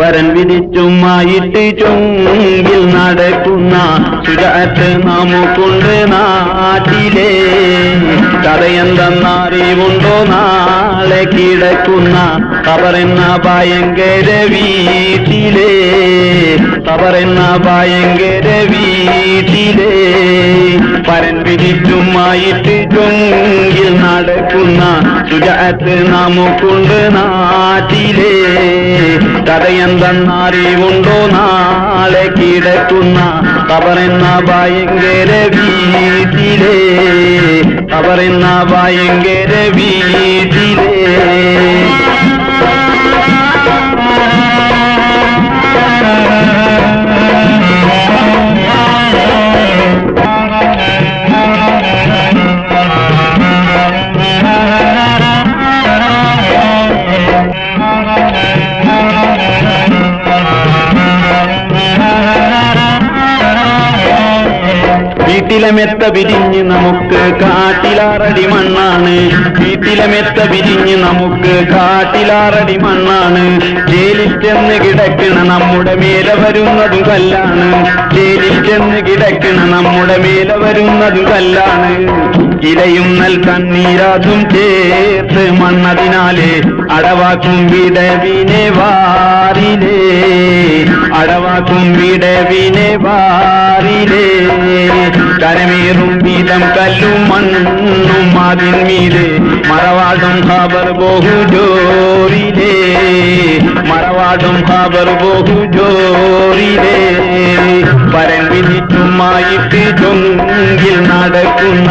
പരൻ വിധിച്ചുമായിട്ട് ചൊങ്കിൽ നടക്കുന്ന ശുചാറ്റ് നമുക്കുണ്ട് നാട്ടിലെ. കഥയെന്തെന്നറിവുണ്ടോ നാളെ കിടക്കുന്ന ഖബറെന്ന ഭയങ്കര വീട്ടിലെ. ഖബറെന്ന ഭയങ്കര വീട്ടിലെ. പരൻ വിധിച്ചുമായിട്ട് ചൊങ്കിൽ നടക്കുന്ന ശുചാറ്റ് നമുക്കുണ്ട് നാട്ടിലെ. കഥയെന്തെന്നറിവുണ്ടോ നാളെ കിടക്കുന്ന ഖബറെന്ന ഭയങ്കര വീട്ടിലെ. ഖബറെന്ന ഭയങ്കര വീട്ടിലെ. വീട്ടിലെ മെത്ത വിരിഞ്ഞ് നമുക്ക് കാട്ടിലാറടി മണ്ണാണ്. വീട്ടിലെ മെത്ത വിരിഞ്ഞ് നമുക്ക് കാട്ടിലാറടി മണ്ണാണ്. ജയിലിൽ ചെന്ന് കിടക്കണ നമ്മുടെ മേലെ വരുന്നതും കല്ലാണ്. ജയിലിൽ ചെന്ന് കിടക്കണ നമ്മുടെ മേലെ വരുന്നതും കല്ലാണ്. ഇലയും കണ്ണീരാതും ചേർത്ത് മണ്ണതിനാലെ അടവാക്കും വിടവിനെ വാരിലേ. അടവാക്കും വിടവിനെ വാരിലേ. കരമേറും വീതം കല്ലും മണ്ണും അതിന്മീത് മറവാടും ഖബർ ബഹു ജോറിലേ. മറവാടും ഖബർ ബഹു ജോറിലേ. പരൻ വിധിച്ചുമായിട്ട് ചൊങ്കിൽ നടക്കുന്ന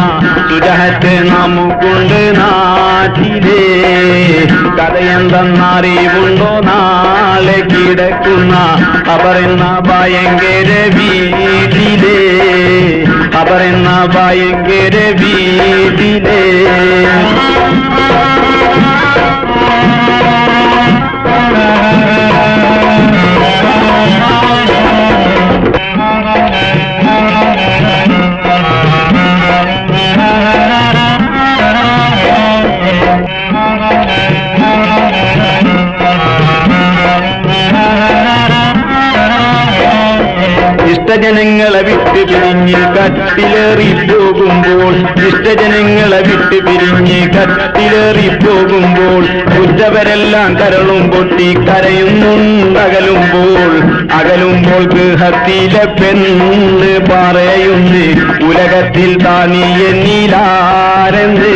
ശുചാറ്റ് നമുക്കുണ്ട് നാട്ടിലെ. കഥയെന്തെന്നറിവുണ്ടോ നാളെ കിടക്കുന്ന ഖബറെന്ന ഭയങ്കര വീട്ടിലെ. ഖബറെന്ന ഭയങ്കര വീട്ടിലെ. ഇഷ്ടജനങ്ങളെ വിട്ട് പിരിഞ്ഞ് കട്ടിലേറി പോകുമ്പോൾ. ഇഷ്ടജനങ്ങളെ വിട്ട് പിരിഞ്ഞ് കട്ടിലേറി പോകുമ്പോൾ ഉറ്റവരെല്ലാം കരളും പൊട്ടി കരയുന്നുണ്ടകലുമ്പോൾ. അകലുമ്പോൾ ഗൃഹത്തിലെ പെണ്ണ് പറയുന്നു ഉലകത്തിൽ താനീ എന്നിലാരെന്ന്.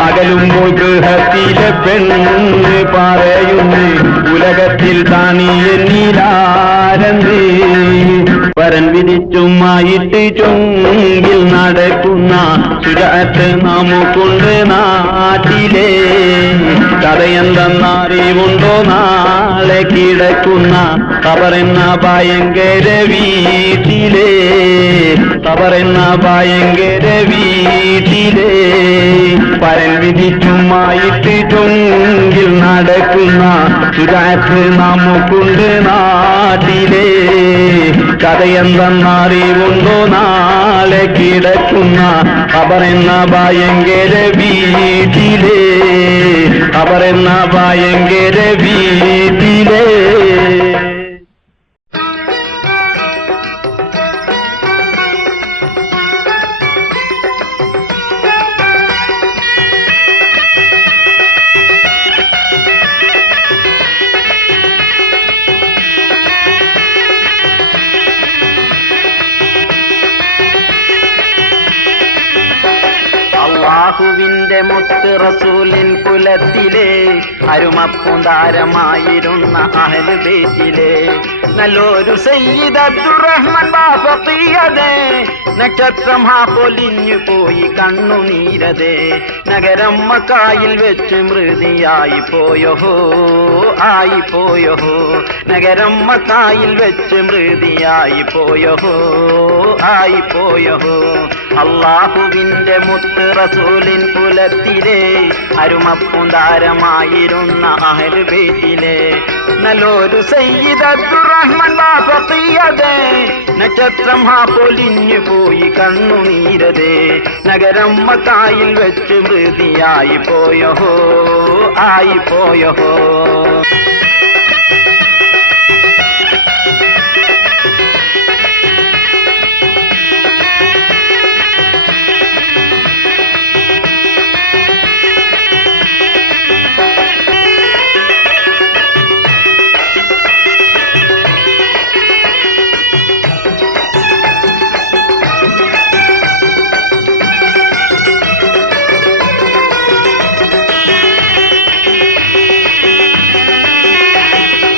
അകലുമ്പോൾ ഗൃഹത്തിലെ പെണ്ണ് പറയുന്നു ഉലകത്തിൽ താനീ എന്നിലാരെന്ന്. പരൻ വിധിച്ചുമായിട്ട് ചൊങ്കിൽ നടക്കുന്ന ശുചാറ്റ് നമുക്കുണ്ട് നാട്ടിലെ. കഥയെന്തെന്നറിവുണ്ടോ നാളെ കിടക്കുന്ന ഖബറെന്ന ഭയങ്കര വീട്ടിലെ. ഖബറെന്ന ഭയങ്കര വീട്ടിലെ. പരൻ വിധിച്ചുമായിട്ട് ചൊങ്കിൽ നടക്കുന്ന ശുചാറ്റ് നമുക്കുണ്ട് നാട്ടിലെ. കഥയെന്തെന്നറിവുണ്ടോ നാളെ കിടക്കുന്ന ഖബറെന്ന ഭയങ്കര വീട്ടിലെ. ഖബറെന്ന ഭയങ്കര വീട്ടിലെ. അല്ലാഹുവിന്റെ മുത്ത് റസൂലിൻ കുലത്തിലെ അരുമപ്പൂന്താരമായിരുന്ന അഹ്ലു ബൈത്തിലെ നല്ലൊരു സയ്യിദ് അബ്ദുറഹ്മാൻ ബാഫഖിയതേ. നക്ഷത്രം പൊലിഞ്ഞു പോയി കണ്ണുനീരതേ. നഗരം മക്കായിൽ വെച്ച് മൃതിയായി പോയോ ആയി പോയോ. നഗരം മക്കായിൽ വെച്ച് മൃതിയായി പോയോ ആയി പോയോ. അള്ളാഹുവിന്റെ മുത്ത് റസൂലിൻ കുലത്തിലെ അരുമപ്പുന്താരമായിരുന്ന അഹ്ലു ബൈത്തിലെ നല്ലൊരു സയ്യിദ് അബ്ദുറഹ്മാൻ ബാഫഖിയതേ നക്ഷത്രം പൊലിഞ്ഞു പോയി കണ്ണുനീരതേ നഗരം മക്കായിൽ വെച്ച് മൃതിയായി പോയോ ആയി പോയോ.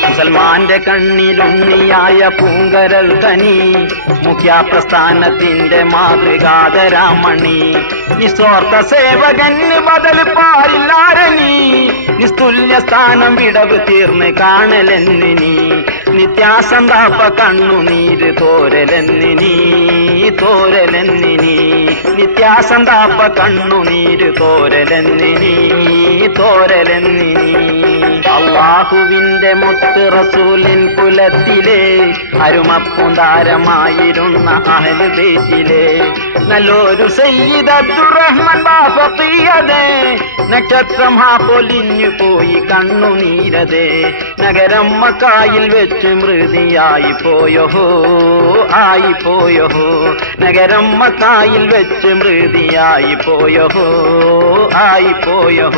മുസൽമാന്റെ കണ്ണിലുണ്ണിയായ പൂങ്കരൽ കനി മുഖ്യപ്രസ്ഥാനത്തിന്റെ മാതൃകാതരാമണി നിസ്വാർത്ഥ സേവകന് ബദൽ പാരില്ലാരനീ നിസ്തുല്യ സ്ഥാനം വിടവ് തീർന്ന് കാണലെന്നിനി നിത്യാസന്താപ കണ്ണുനീര് തോരലെന്നിനി തോരലെന്നിനി നിത്യാസന്താപ കണ്ണുനീര് തോരലെന്നിനി തോരലെന്നിനി. അള്ളാഹുവിന്റെ മുത്ത് റസൂലിൻ കുലത്തിലെ അരുമപ്പുന്താരമായിരുന്ന അഹ്ലു ബൈത്തിലെ നല്ലൊരു സയ്യിദ് അബ്ദുറഹ്മാൻ ബാഫഖിയതേ നക്ഷത്രം പൊലിഞ്ഞു പോയി കണ്ണുനീരതേ നഗരം മക്കായിൽ വെച്ച് മൃതിയായി പോയോ ആയി പോയോ നഗരം മക്കായിൽ വെച്ച് മൃതിയായി പോയോ ആയി പോയോ.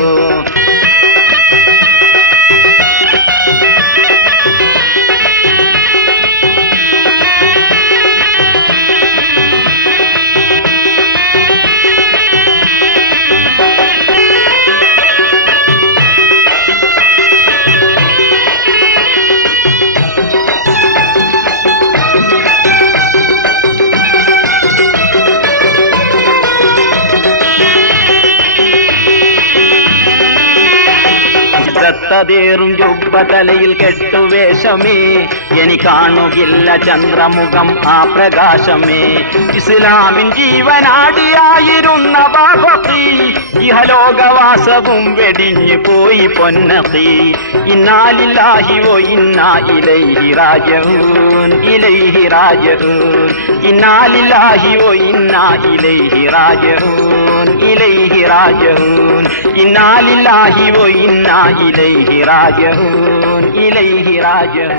േറും ജുബ്ബ തലയിൽ കെട്ടുവേഷമേ എനി കാണുകില്ല ചന്ദ്രമുഖം ആ പ്രകാശമേ ഇസ്ലാമിൻ ജീവനാടിയായിരുന്ന ബാഫഖി ഇഹലോകവാസവും വെടിഞ്ഞു പോയി പൊന്നഖി ഇന്നാലില്ലാഹി വ ഇന്നാ ഇലൈഹി റാജിഊൻ ഇലൈഹി റാജിഊൻ ഇന്നാലില്ലാഹി വ ഇന്നാ ഇലൈഹി റാജിഊൻ ഇലൈഹി റാജിഊൻ ഇന്നാലില്ലാഹി വ ഇന്നാ ഇലൈഹി റാജിഊൻ ഇലൈഹി റാജിഊൻ.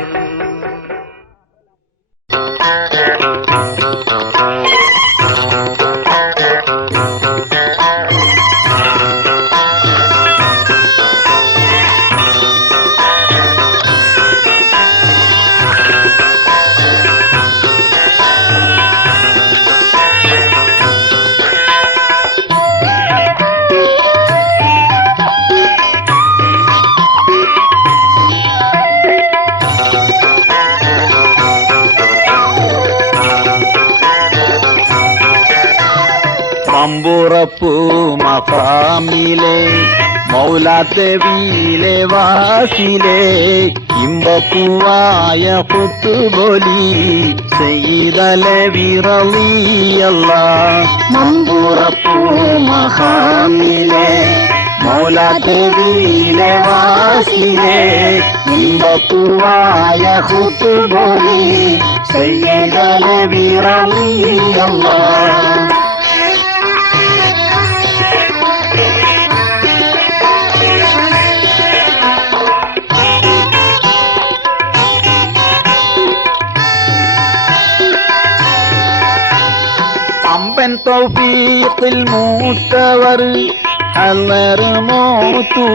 മമ്പുറപ്പൂ മഖാമിലെ മൗലാദേവിയിലെ വാസിലെ ഇമ്പപ്പൂവായ കുത്തുബോലി സയ്യിദലവി റളിയല്ലാഹ്. മമ്പുറപ്പൂ മഖാമിലെ മൗലാദേവിയിലെ വാസിലെ ഇമ്പപ്പൂവായ കുത്തുബോലി സയ്യിദലവി റളിയല്ലാഹ്. തൗഫീഖിൽ മൂത്തവർ ഹളർ മോത്തുദീത്തവർ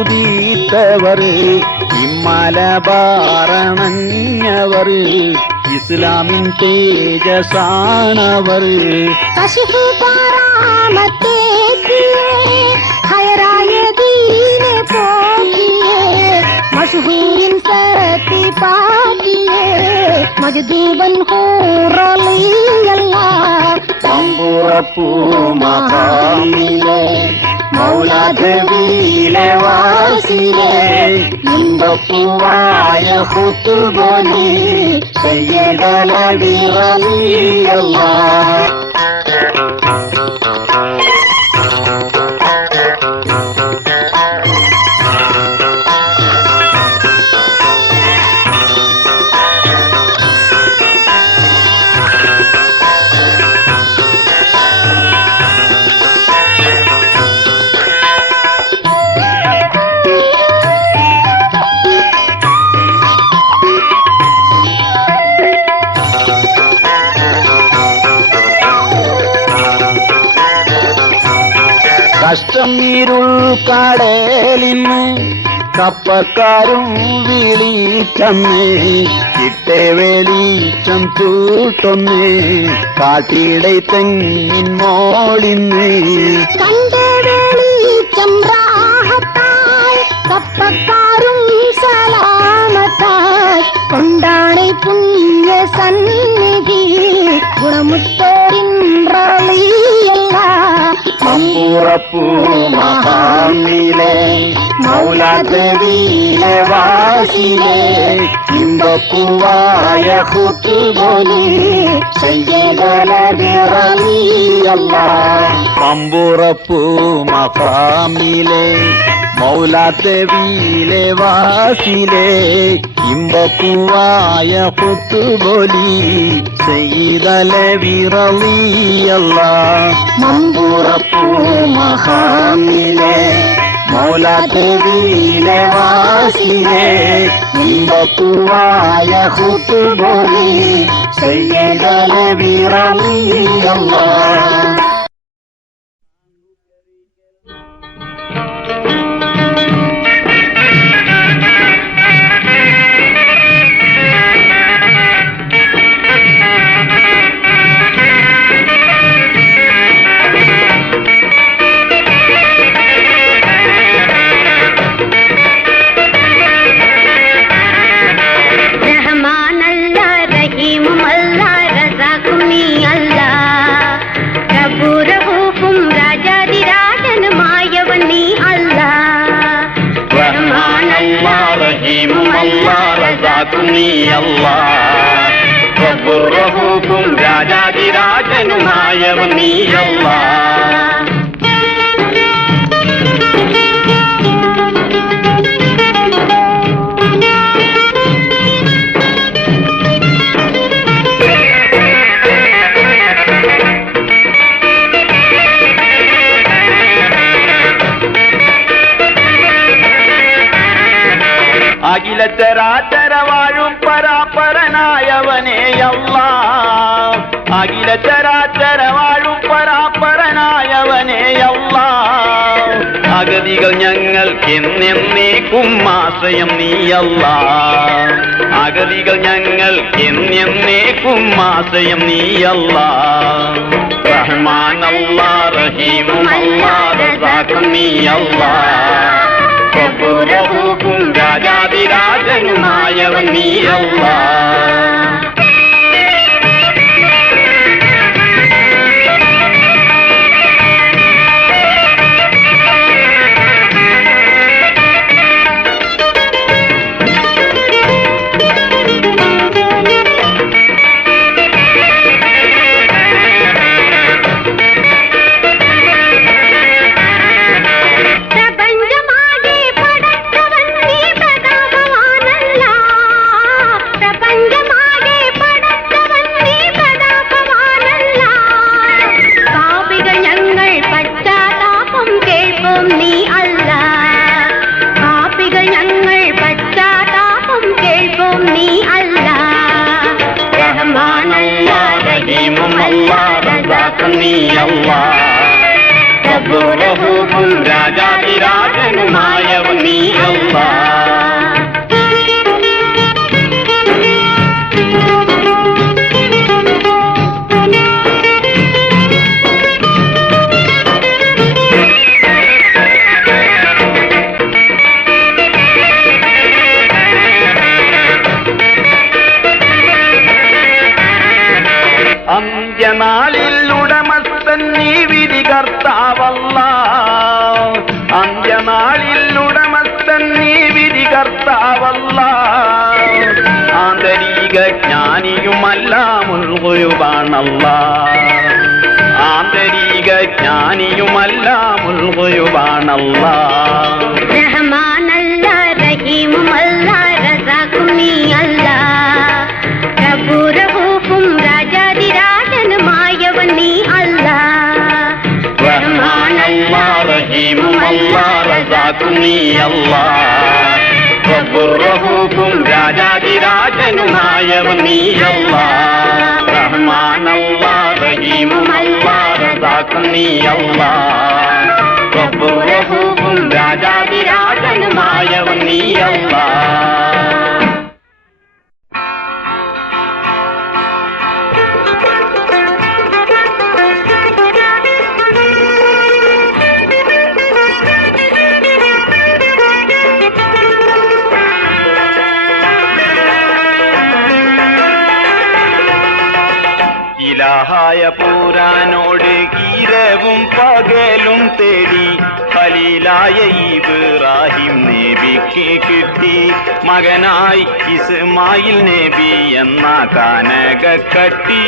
ഇമ്മലബാറണഞ്ഞവർ ഇസ്ലാമിൻ തേജസാണവർ. ഹയറായ ദീനെ പോകിയേ മശ്ഹൂരിൻ സരത്തി പാകിയേ മജ്ദൂബൻ ഹൂറലിയല്ലാഹ്. മമ്പുറപ്പൂ മഖാമിലെ മൗലാദേവിയിലെ വാസിലെ ഇമ്പപ്പൂവായ ഖുത്ബോലി സയ്യിദലവി റളിയല്ലാഹ്. കഷ്ടം ഇരുൾ കടലിന്ന് കപ്പക്കാരും വിളിച്ചന്ന് ഇട്ടേ വെളിച്ചം ചൂട്ടൊന്ന് കാട്ടിടെ തെങ്ങിൻ മോളിന്ന് കണ്ട വെളിച്ചം റാഹത്തായി കപ്പക്കാരും സലാമത്തായി കൊണ്ടാണ് പുണ്യ സന്നിധി ഗുണമുത്തോരിൻ റളിയല്ല മമ്പുറപ്പൂ മഹാമിലെ മൗലാദേവിയിലെ വാസിലെ ഇമ്പപ്പൂവായ ഹുത്തുബോലി സയ്യിദലബിറലിയല്ല മമ്പുറപ്പൂ മഹാമിലെ മൗലാദേവിയിലെ വാസിലെ ഇമ്പപ്പൂവായ ഹുത്തുബോലി സയ്യിദലബിറലിയല്ല മമ്പുറപ്പൂ മഹാമിലെ മൗലാദേവിയിലെ വാസിലെ ഇമ്പപ്പൂവായ ഹുത്തുബോലി സയ്യിദലബിറലിയല്ല റബ്ബുറഹൂഫും രാജാതിരാജനുമായവൻ നീ അല്ലാഹ് അഖിലചരാചര വാഴും പരാപരനായവനേ അല്ലാഹ് അഖിലചരാചര വാഴും പരാപരനായവനേ അല്ലാഹ് അഗതികൾ ഞങ്ങൾക്കെന്നേക്കും ആശ്രയം നീ അല്ലാഹ് അഗതികൾ ഞങ്ങൾക്കെന്നേക്കും ആശ്രയം നീ അല്ലാഹ് റഹ്മാൻ അല്ലാഹ് റഹീമും അല്ലാഹ് റസാഖും നീ അല്ലാഹ് റബ്ബുറഹൂഫും രാജാതിരാജനുമായവൻ നീ അല്ലാഹ് നീ അല്ലാഹ് റബ്ബുറഹൂഫും രാജാതിരാജനുമായവൻ നീ അല്ലാഹ് അന്ത്യനാളിൽ ഉടമസ്ഥൻ നീ വിധി കർത്താവല്ലാഹ് അന്ത്യനാളിൽ ഉടമസ്ഥൻ നീ വിധി കർത്താവല്ലാഹ് ആന്തരിക ജ്ഞാനിയുമല്ലാമുൽ ഗുയൂബാണല്ലാഹ് ആന്തരിക ജ്ഞാനിയുമല്ലാമുൽ ഗുയൂബാണല്ലാഹ് റഹ്മാനല്ലാഹ് റഹീമുമല്ലാഹ് റസാഖും നീ അല്ലാഹ് റബ്ബുറഹൂഫും രാജാതിരാജനുമായവൻ നീ അല്ലാഹ് റഹ്മാനല്ലാഹ് റഹീമുമല്ലാഹ് റസാഖും നീ അല്ലാഹ് റബ്ബുറഹൂഫും രാജാതിരാജനുമായവൻ നീ അല്ലാഹ് റഹ്മാനല്ലാഹ് റഹീമുമല്ലാഹ് റസാഖും നീ അല്ലാഹ് ഇലാഹായ പൂരാനോട് ഇരവും പകലും തേടി ഖലീലായ ഇബ്രാഹിം നബിക്ക് കിട്ടി മകനായി ഇസ്മായിൽ നബി എന്ന കാനകക്കട്ടി.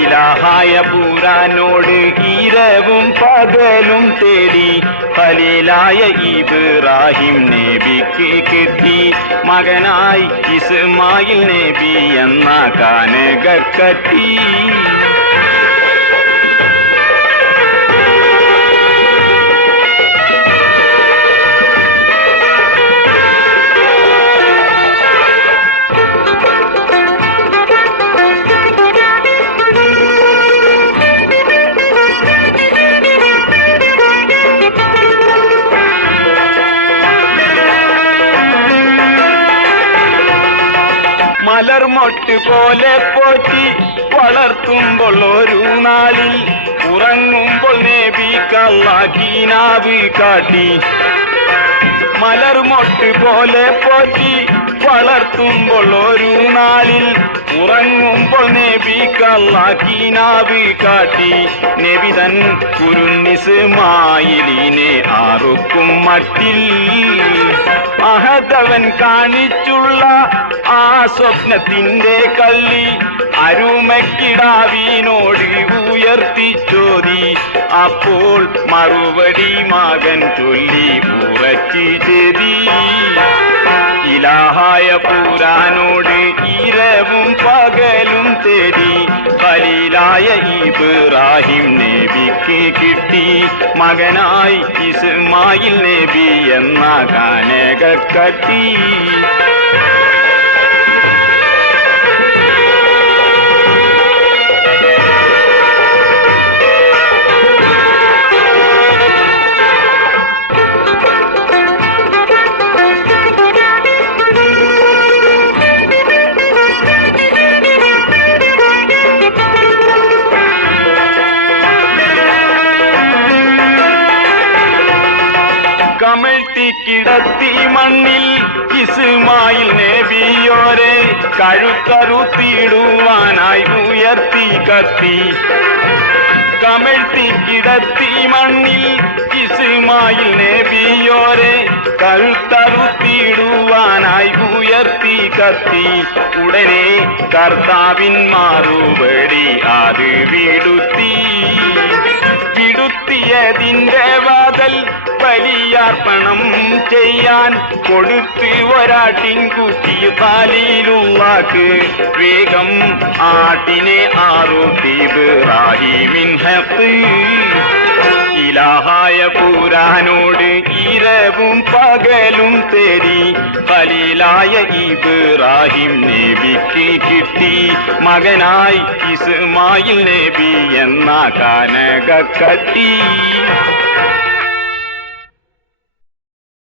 ഇലാഹായ പൂരാനോട് ഇരവും പകലും തേടി ഖലീലായ ഇബ്രാഹിം നബിക്ക് കിട്ടി മകനായി ഇസ്മായിൽ നബി എന്ന കാനകക്കട്ടി. മലർമൊട്ട് പോലെ പോറ്റി വളർത്തുമ്പോൾ ഒരു നാളിൽ ഉറങ്ങുമ്പോൾ നബിക്കല്ലാഹ് കാട്ടി. മലർമൊട്ട് പോലെ പോറ്റി വളർത്തുമ്പോൾ ഒരു നാളിൽ ഉറങ്ങുമ്പോൾ നബിക്കല്ലാഹ് കാട്ടി. നബി തൻ കുരുന്നിസ്മായിലിനെ ആറുക്കും മട്ടിൽ അഹദവൻ കാണിച്ചുള്ള ആ സ്വപ്നത്തിന്റെ കള്ളി അരുമക്കിടാവിനോട് ഉയർത്തിച്ചോതി. അപ്പോൾ മറുപടി മകൻ ചൊല്ലി ഉറച്ചു ചെയ്തി. ഇലാഹായ പൂരാനോട് ഇരവും പകലും തേടി ഖലീലായ ഇബ്രാഹിം നബിക്ക് കിട്ടി മകനായി ഇസ്മായിൽ നബി എന്ന കാനകക്കട്ടി. കിടത്തി മണ്ണിൽ ഇസ്മായിൽ നബിയോരെ കഴുത്തറുത്തിടുവാനായി ഉയർത്തി കത്തി. കമഴ്ത്തി കിടത്തി മണ്ണിൽ ഇസ്മായിൽ നബിയോരെ കഴുത്തറുത്തിടുവാനായി ഉയർത്തി കത്തി. ഉടനെ കർത്താവിൻ മറുപടി അത് വിടുത്തിയതിന്റെ വാതൽ ബലിയർപ്പണം ചെയ്യാൻ കൊടുത്ത് ഒരാട്ടിൻകുട്ടി ഖലീലുള്ളാഹ് വേഗം ആട്ടിനെ ആറുത്തി ഇബ്രാഹിമിൻ ഹഖ്. ഇലാഹായ പൂരാനോട് ഇരവും പകലും തേടി ഖലീലായ ഇബ്രാഹിം നബിക്ക് കിട്ടി മകനായി ഇസ്മായിൽ നബി എന്ന കാനകക്കട്ടി.